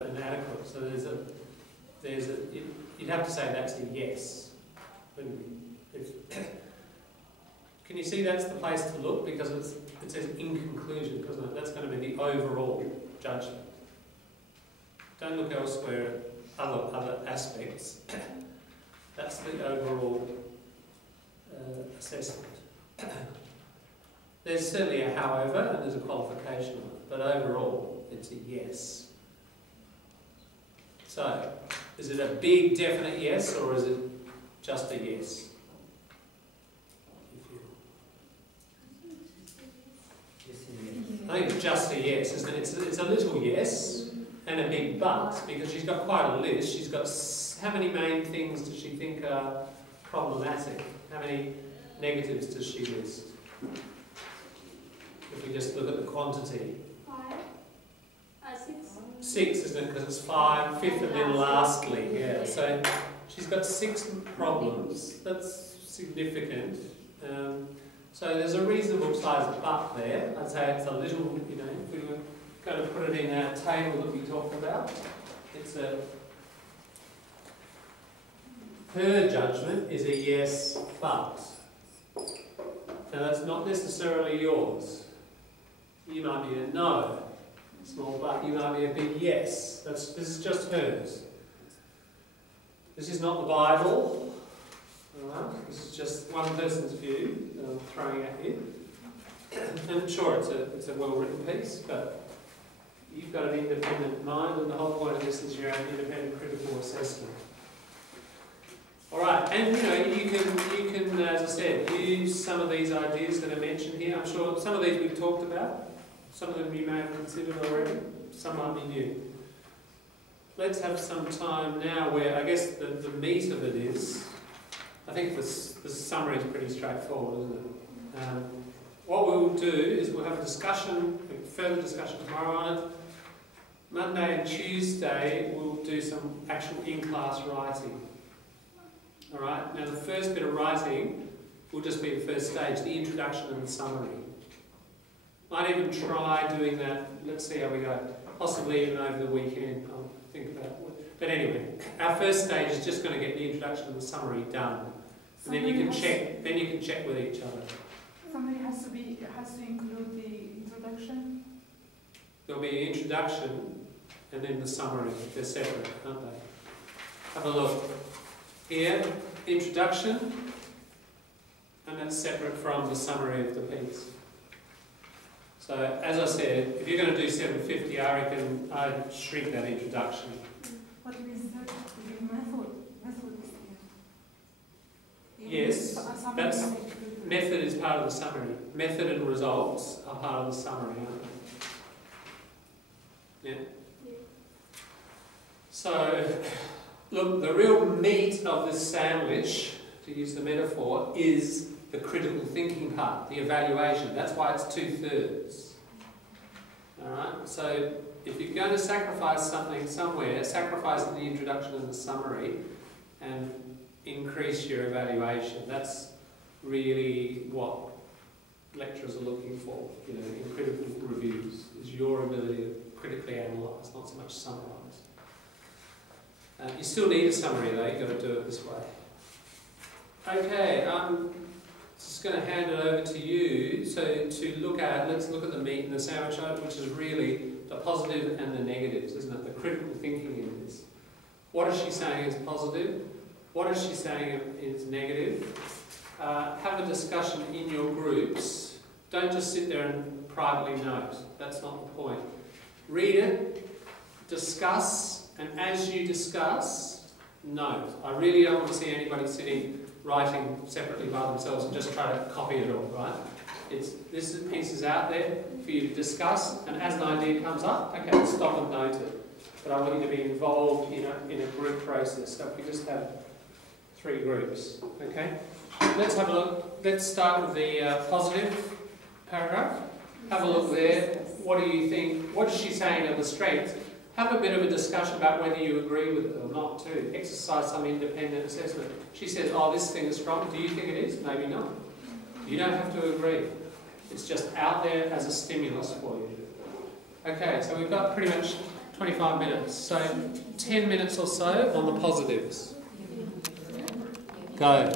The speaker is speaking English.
inadequate. So you'd have to say that's a yes. Can you see that's the place to look, because it says in conclusion, doesn't it? That's going to be the overall judgment. Don't look elsewhere at other aspects. That's the overall assessment. There's certainly a however, and there's a qualification on it, but overall it's a yes. So, is it a big definite yes, or is it just a yes? I think it's just a yes, isn't it? It's a little yes and a big but, because she's got quite a list. She's got, how many main things does she think are problematic? How many negatives does she list? If we just look at the quantity. 6. 6, isn't it? Because it's 5, 5th, and then lastly. Yeah. So she's got 6 problems. That's significant. So there's a reasonable size but there. I'd say it's a little, if we were going to put it in our table that we talked about, her judgment is a yes, but. Now that's not necessarily yours. You might be a no, small but. You might be a big yes. This is just hers. This is not the Bible. Alright, this is just one person's view that I'm throwing at you. And sure, it's a well-written piece, but you've got an independent mind, and the whole point of this is your own independent critical assessment. Alright, and you can, as I said, use some of these ideas that are mentioned here. I'm sure some of these we've talked about, some of them you may have considered already, some might be new. Let's have some time now where I guess the meat of it is, I think the summary is pretty straightforward, isn't it? What we'll do is we'll have a discussion, further discussion tomorrow on it. Monday and Tuesday we'll do some actual in-class writing. Alright, now the first bit of writing will just be the first stage, the introduction and the summary. Might even try doing that, let's see how we go, possibly even over the weekend, I'll think about it. But anyway, our first stage is just going to get the introduction and the summary done. And then you can check with each other. Somebody has to include the introduction? There'll be an introduction and then the summary. They're separate, aren't they? Have a look. Here, introduction, and that's separate from the summary of the piece. So, as I said, if you're going to do 750, I reckon I'd shrink that introduction. What is the method? Yes, that's method is part of the summary. Method and results are part of the summary, aren't they? Yeah? So, look, the real meat of this sandwich, to use the metaphor, is the critical thinking part, the evaluation. That's why it's 2/3. Alright? So, if you're going to sacrifice something somewhere, sacrifice the introduction and the summary, and increase your evaluation. That's really what lecturers are looking for, in critical reviews, is your ability to critically analyse, not so much summarise. You still need a summary though, you've got to do it this way. Okay, I'm just going to hand it over to you, so let's look at the meat in the sandwich, which is really the positive and the negatives, isn't it? The critical thinking in this. What is she saying is positive? What is she saying is negative? Have a discussion in your groups. Don't just sit there and privately note. That's not the point. Read it, discuss, and as you discuss, note. I really don't want to see anybody sitting writing separately by themselves and just try to copy it all, right? This piece is out there for you to discuss, and as an idea comes up, okay, stop and note it. But I want you to be involved in a group process. So if we just have 3 groups, okay? Let's have a look. Let's start with the positive paragraph. Have a look there. What do you think? What is she saying are the strengths? Have a bit of a discussion about whether you agree with it or not too. Exercise some independent assessment. She says, oh, this thing is strong. Do you think it is? Maybe not. You don't have to agree. It's just out there as a stimulus for you. Okay, so we've got pretty much 25 minutes. So 10 minutes or so on the positives. Go.